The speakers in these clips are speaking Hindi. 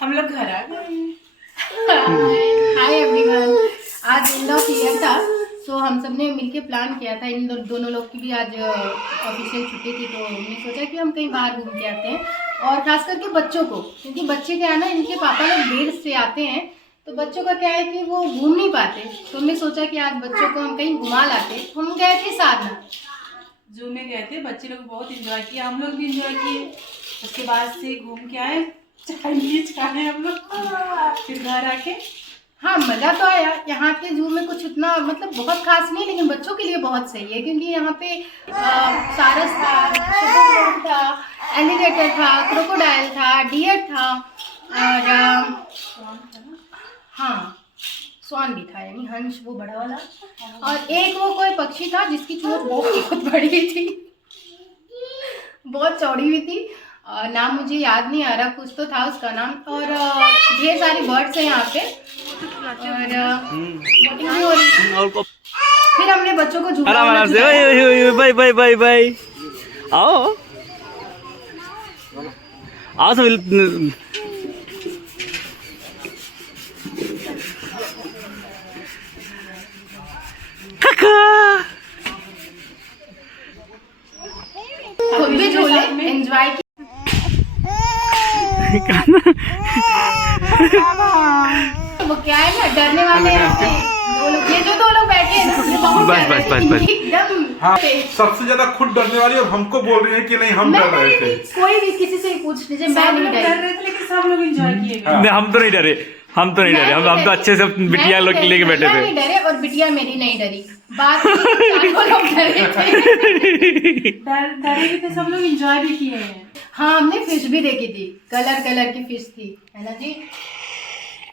हम लोग घर आ गए। हाय एवरीवन, आज एंड ऑफ ईयर था, तो हम सब ने मिलके प्लान किया था। इन दोनों लोग की भी आज ऑफिशियल छुट्टी थी, तो हमने सोचा कि हम कहीं बाहर घूम के आते हैं। और खास करके बच्चों को, क्योंकि बच्चे क्या है ना, इनके पापा लोग देर से आते हैं, तो बच्चों का क्या है कि वो घूम नहीं पाते। तो हमने सोचा कि आज बच्चों को हम कहीं घुमा लाते। हम गए थे सारनाथ, जू में गए थे, बच्चे लोग बहुत इंजॉय किया, हम लोग भी इंजॉय किए। उसके बाद से घूम के आए, चाइनीज खाए हम लोग, फिर घर आके। हाँ मज़ा तो आया। यहाँ के जू में कुछ उतना मतलब बहुत खास नहीं, लेकिन बच्चों के लिए बहुत सही है, क्योंकि यहाँ पे सारस था, हिप्पोपोटामस था, एलिगेटर था, क्रोकोडाइल था, डियर था, और हाँ स्वान भी था, यानी हंस, वो बड़ा वाला। और एक वो कोई पक्षी था जिसकी चोंच बहुत बड़ी थी, बहुत चौड़ी हुई थी। नाम मुझे याद नहीं आ रहा, कुछ तो था उसका नाम। और ढेर सारी बर्ड्स हैं यहाँ पे, और बोटिंग भी हो रही। फिर हमने बच्चों को झूला से बाय बाय बाय बाय। आओ आओ सब। खुद भी झूले एंजॉय किया। वो क्या है ना, डरने वाले हैं वो लोग, ये जो दो लोग बैठे हैं ना, ये बहुत बस बस बस बस एकदम। हाँ, सबसे ज्यादा खुद डरने वाली, और हमको बोल रही है कि नहीं हम डर रहे थे। कोई भी किसी से पूछ लीजिए, मैं नहीं डर डरी। रहे थे, लेकिन सब लोग इंजॉय किए। नहीं, हम तो नहीं डरे, हम तो नहीं डरे, हम तो अच्छे से बिटिया लोग लेके बैठे थे। नहीं डरे, और बिटिया मेरी नहीं डरी। बात चारों लोग डरे थे। डरे भी थे, सब लोग इंजॉय भी किए हैं। हाँ, हमने फिश भी देखी थी, कलर कलर की फिश थी, है ना जी।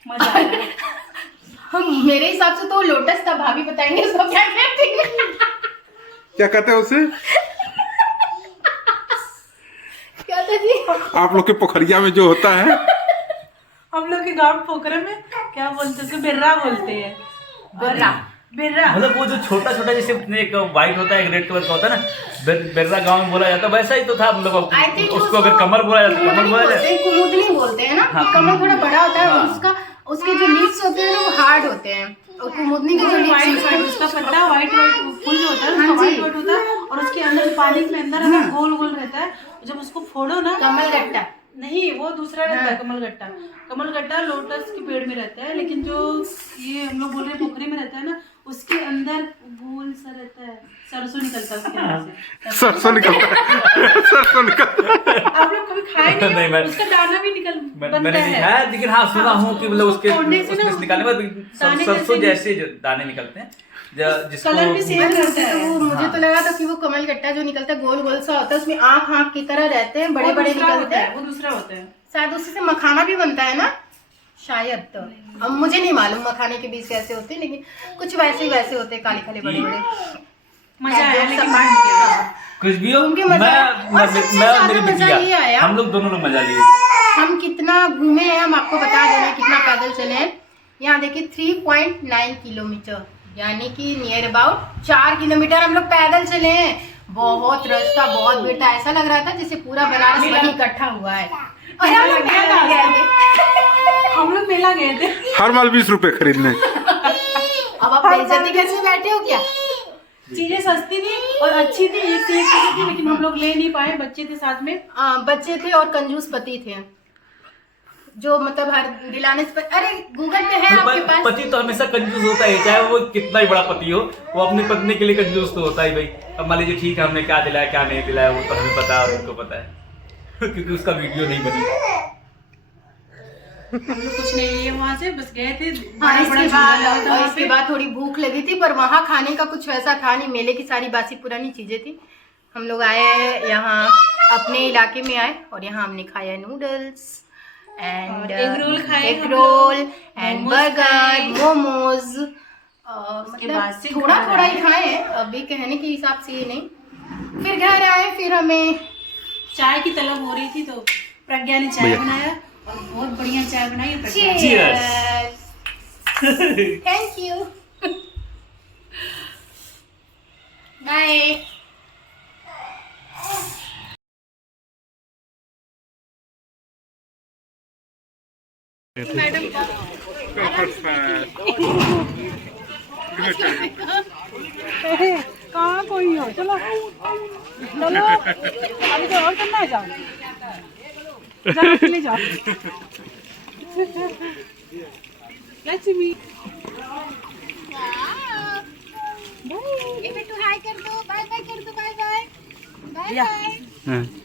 मजा आया। हम मेरे हिसाब से तो लोटस था, भाभी बताएंगे उसको क्या कहते हैं। क्या कहते हैं उसे? क्या था जी? आप लोग के पोखरिया में जो होता है, हम लोग के गांव पोखरे में क्या बोलते हैं, उसको बिर्रा बोलते हैं। बर्रा। बिर्रा मतलब वो जो छोटा छोटा, जैसे एक व्हाइट होता है, एक रेड कलर का होता है ना, बिरला गांव में बोला जाता है, वैसा ही तो था हम लोग। उसको अगर कमल बोला जाता है, कमल बोला जाता है, कुमुदनी बोलते हैं ना। हाँ, कमल थोड़ा बड़ा होता है, हाँ। उसका उसके जो लीव्स होते हैं ना, वो हार्ड होते हैं, और कुमुदनी के जो व्हाइट लीव्स व्हाइट उसका पत्ता व्हाइट फूल जो होता है, उसका व्हाइट व्हाइट होता है, और उसके अंदर पानी के अंदर है ना, गोल गोल रहता है। जब उसको फोड़ो ना, कमल गट्टा। नहीं वो दूसरा रहता है, कमलगट्टा। कमलगट्टा लोटस के पेड़ में रहता है, लेकिन जो ये हम लोग बोल रहे हैं पोखरी में रहता है ना, उसके अंदर गोल सा रहता है, सरसों निकलता है उसके अंदर से। सरसों निकलता है, सरसों निकलता है। आप लोग कभी खाए नहीं, नहीं, मैं- उसका दाना भी बनता मैंने नहीं है। खाया, लेकिन हाँ सुना हूँ कि मतलब उसके तोड़ने से ना निकालने के बाद दाने सरसों जैसे जैसे जो दाने निकलते हैं, जिसको कलर भी सेम रहता है। मुझे तो लगा था कि वो कमल गट्टा जो निकलता है गोल गोल सा होता है, उसमें आँख आँख की तरह रहते हैं, बड़े वो बड़े दूसरा निकलते होता है, हैं। वो दूसरा होता है। शायद उसी से मखाना भी बनता है ना, शायद। तो अब मुझे नहीं मालूम मखाने के बीज कैसे होते हैं, लेकिन कुछ वैसे ही वैसे होते हैं, काले काले बड़े बड़े। मजा आया, लेकिन कुछ भी हो, घूम के मैं मजा आया। और सबसे मैं ज्यादा मेरी मजा ये बिटिया, आया, हम लोग दोनों लोग मजा लिए। हम कितना घूमे हैं, हम आपको बता दे रहे हैं कितना पैदल चले हैं। यहाँ देखिए 3.9 किलोमीटर, यानी कि नियर अबाउट 4 किलोमीटर हम लोग पैदल चले हैं। बहुत रश था, बहुत भीड़ था, ऐसा लग रहा था जैसे पूरा बनारस वहीं इकट्ठा हुआ है। और हम लोग मेला गए थे। हम लोग मेला गए थे। हर माल 20 रुपए खरीदने। अब आप बेइज्जती करके बैठे हो क्या? चीजें सस्ती थी और अच्छी थी, एक से एक चीजें थी, लेकिन हम लोग ले नहीं पाए, बच्चे थे साथ में। बच्चे थे और कंजूस पति थे, जो मतलब हर दिलाने से अरे गूगल पे है आपके पास। पति तो हमेशा कंजूस होता है, चाहे वो कितना ही बड़ा पति हो, वो अपनी पत्नी के लिए कंजूस तो होता ही भाई। अब मान लीजिए ठीक है, हमने क्या दिलाया क्या नहीं दिलाया वो तो हमें पता है और उनको पता है, क्योंकि उसका वीडियो नहीं बनी। हम लोग कुछ नहीं लिए वहाँ से, बस गए थे। हाँ, बड़ा झूला लगा था वहाँ इसके पे। बाद थोड़ी भूख लगी थी, पर वहाँ खाने का कुछ वैसा था नहीं, मेले की सारी बासी पुरानी चीजें थी। हम लोग आए यहाँ अपने इलाके में आए, और यहाँ हमने खाया नूडल्स एंड एग रोल खाए, egg roll and momos burger, खाए। मोमोज। उसके बाद मतलब से थोड़ा घर थोड़ा ही आए। खाए हैं, अभी कहने के हिसाब से ये नहीं। फिर घर आए, फिर हमें चाय की तलब हो रही थी, तो प्रज्ञा ने चाय बनाया, और बहुत बढ़िया चाय बनाई प्रज्ञा ने। Cheers. Thank you, bye. कहाँ कोई हो, चलो चलो अभी तो और करना है, जाओ जाओ अकेले जाओ। लक्ष्मी हाय कर दो, बाय बाय कर दो, बाय बाय बाय बाय।